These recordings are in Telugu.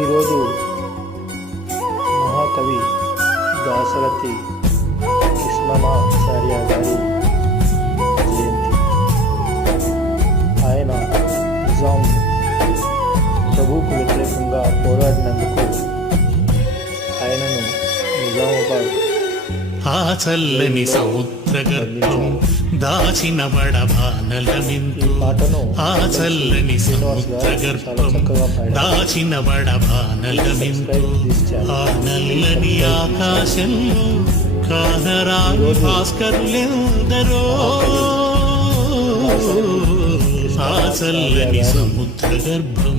ఈరోజు మహాకవి దాశరథి కృష్ణమాచార్య గారి జయంతి. ఆయన నిజాం ప్రభువుకు వ్యతిరేకంగా పోరాడినందుకు ఆయనను నిజామాబాద్ ఆ చల్లని సముద్ర గర్భం దాచిన బడబానల మింతు ఆ చల్లని సముద్ర గర్భం దాచిన బడబానల మింతు ఆ నల్లని ఆకాశంలో కానరాని భాస్కరులెందరో ఆ చల్లని సముద్ర గర్భం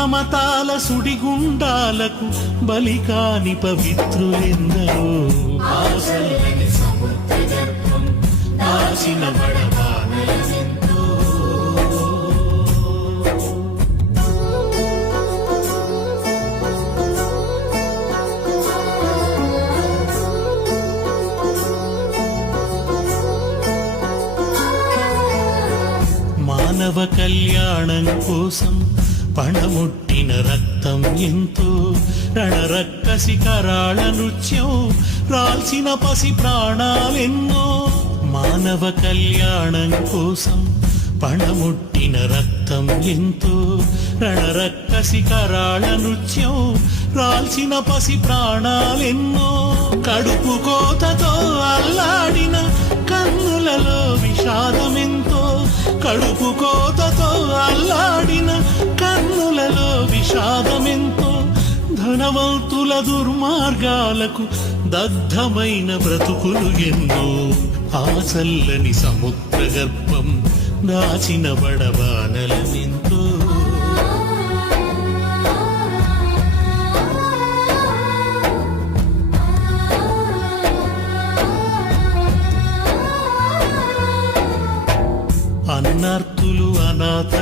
కులమతాల సుడిగుండాలకు బలికాని పవిత్రులెందరో. ఆశలని దాచిన మానవ కళ్యాణం కోసం పణముట్టిన రక్తం ఎంతో రణరక్కసి కరాళ నృత్యం రాల్చిన పసి ప్రాణాలెన్నో మానవ కళ్యాణం కోసం పణముట్టిన రక్తం ఎంతో రణరక్కసి కరాళ నృత్యం రాల్చిన పసి ప్రాణాలెన్నో కడుపు కోతతో అల్లాడిన కన్నులలో విషాదమెంతో కడుపు విషాదమెంతో ధనవంతుల దుర్మార్గాలకు దగ్ధమైన బ్రతుకులు ఎన్నో. ఆసల్లని సముద్ర గర్భం దాచిన బడబానలమెంతో. అన్నార్తులు అనాథలు